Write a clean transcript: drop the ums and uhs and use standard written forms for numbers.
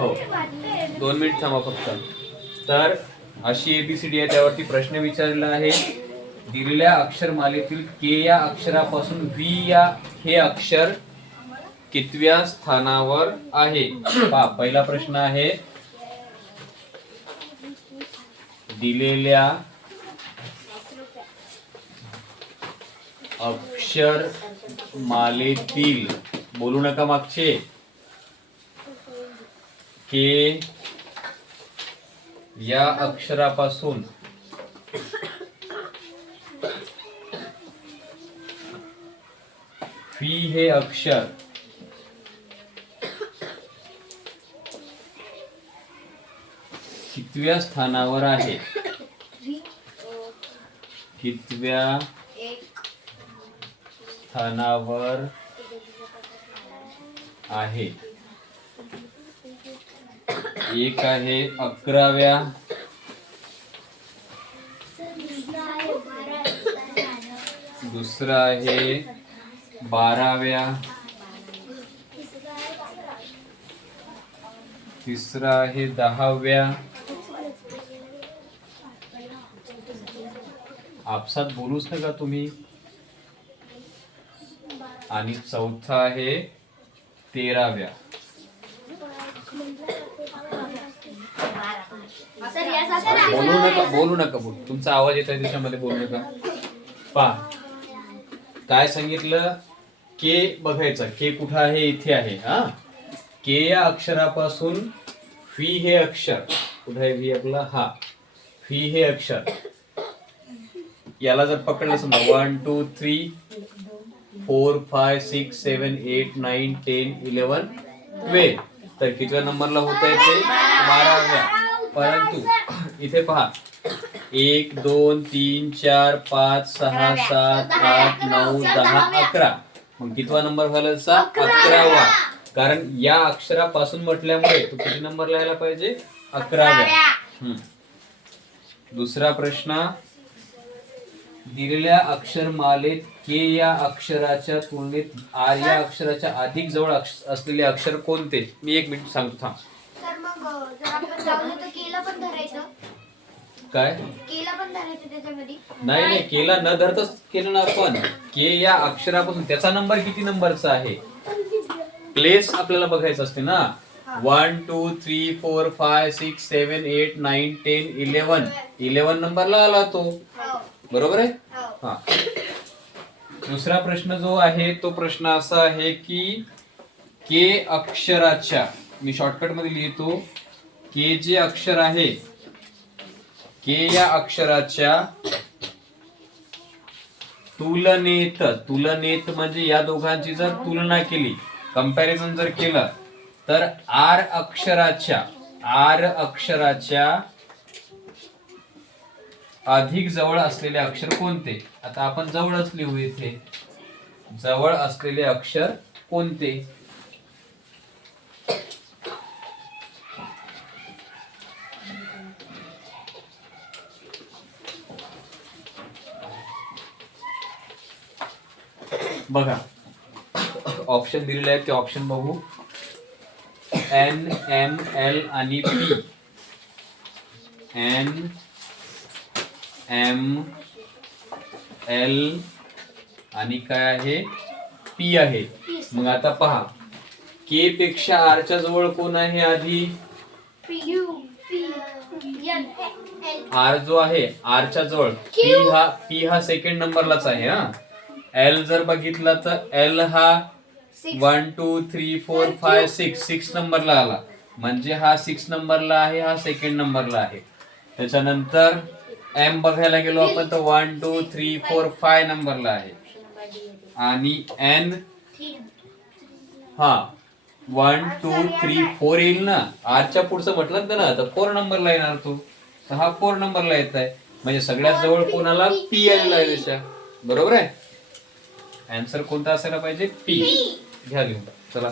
हो 2 मिनिट थांबा फक्त. तर अशी एबीसीडी आहे, त्यावरती प्रश्न विचारलेला आहे. दिलेल्या अक्षरमालेतील के या अक्षरापासून व्ही या हे अक्षर कितव्या स्थानावर आहे. पहा पहिला प्रश्न आहे, दिलेल्या अक्षर मालेतील, बोलू नका मागचे, के या अक्षरापासून फी हे अक्षर कितव्या स्थानावर आहे. कितव्या स्थानावर आहे. एक आहे 11व्या, दुसरा आहे 12व्या, तिसरा आहे 10व्या. आपसात बोलूच नका तुम्ही. आणि चौथा आहे 13व्या. बोलू नका तुमचा आवाज येत आहे त्याच्यामध्ये, बोलू नका. पहा काय सांगितलं, के बघायचं, के कुठं आहे, इथे आहे. हा के या अक्षरापासून फी हे अक्षर कुठं आहे, व्ही आपला, हा फी हे अक्षर, याला जर पकडलं समजा 1 2 3 4 5 6 7 8 9 10 11 12, तर कितव्या नंबरला होत आहे ते 12व्या. परंतु इथे पहा 1 2 3 4 5 6 7 8 9 10 11, मग कितवा नंबर झाला, 11वा. कारण या अक्षरापासून म्हटल्यामुळे तो किती नंबर लिहायला पाहिजे, 11व्या. दुसरा प्रश्न, दिलेल्या अक्षरमालेत के या अक्षराच्या तुलनेत आर या अक्षराच्या अधिक जवळ असलेले अक्षर कोणते. मी 1 मिनिट सांगतो, थांब. तर मग जर आपण लावलं तर केला पण धरायचं. काय केला पण धरायचं त्याच्यामध्ये. नाही केला न धरतच केलं ना आपण. के या अक्षरापासून त्याचा नंबर किती नंबरचा आहे, प्लेस आपल्याला बघायचं असते ना. 1 2 3 4 5 6 7 8 9 10 11 नंबरला आला तो, बरोबर आहे. हा दुसरा प्रश्न जो आहे तो प्रश्न असा आहे की के अक्षराच्या, मी शॉर्टकट मध्ये लिहितो, के जे अक्षर आहे, के या अक्षराच्या तुलनेत म्हणजे या दोघांची जर तुलना केली, कंपॅरिझन जर केलं, तर आर अक्षराच्या अधिक जवळ असलेले अक्षर कोणते. आता आपण जवळच लिहू, इथे जवळ असलेले अक्षर कोणते. बघा ऑप्शन दिलेले आहेत, ते ऑप्शन बघू. एन एम एल आणि पी. एन एम एल आणि काय आहे, पी आहे. मग आता पहा, के पेक्षा आरच्या जवळ कोण आहे आधी, आर जो आहे आरच्या जवळ, पी हा सेकंड नंबरलाच आहे. हा एल जर बघितला तर एल हा 1 2 3 4 5 6 नंबरला आला, म्हणजे हा 6 नंबरला आहे, हा सेकंड नंबरला आहे. त्याच्यानंतर एम बघायला गेलो आपण तर 1 2 3 4 5 नंबरला आहे. आणि एन हा 1 2 3 4 येईल ना, आरच्या पुढचं म्हटलं ना तर 4 नंबरला येणार तो, तर हा 4 नंबरला येत आहे. म्हणजे सगळ्यात जवळ कोणाला, पी आलेला आहे त्याच्या, बरोबर आहे. आन्सर कोणता असायला पाहिजे, पी. घ्या लिहून, चला.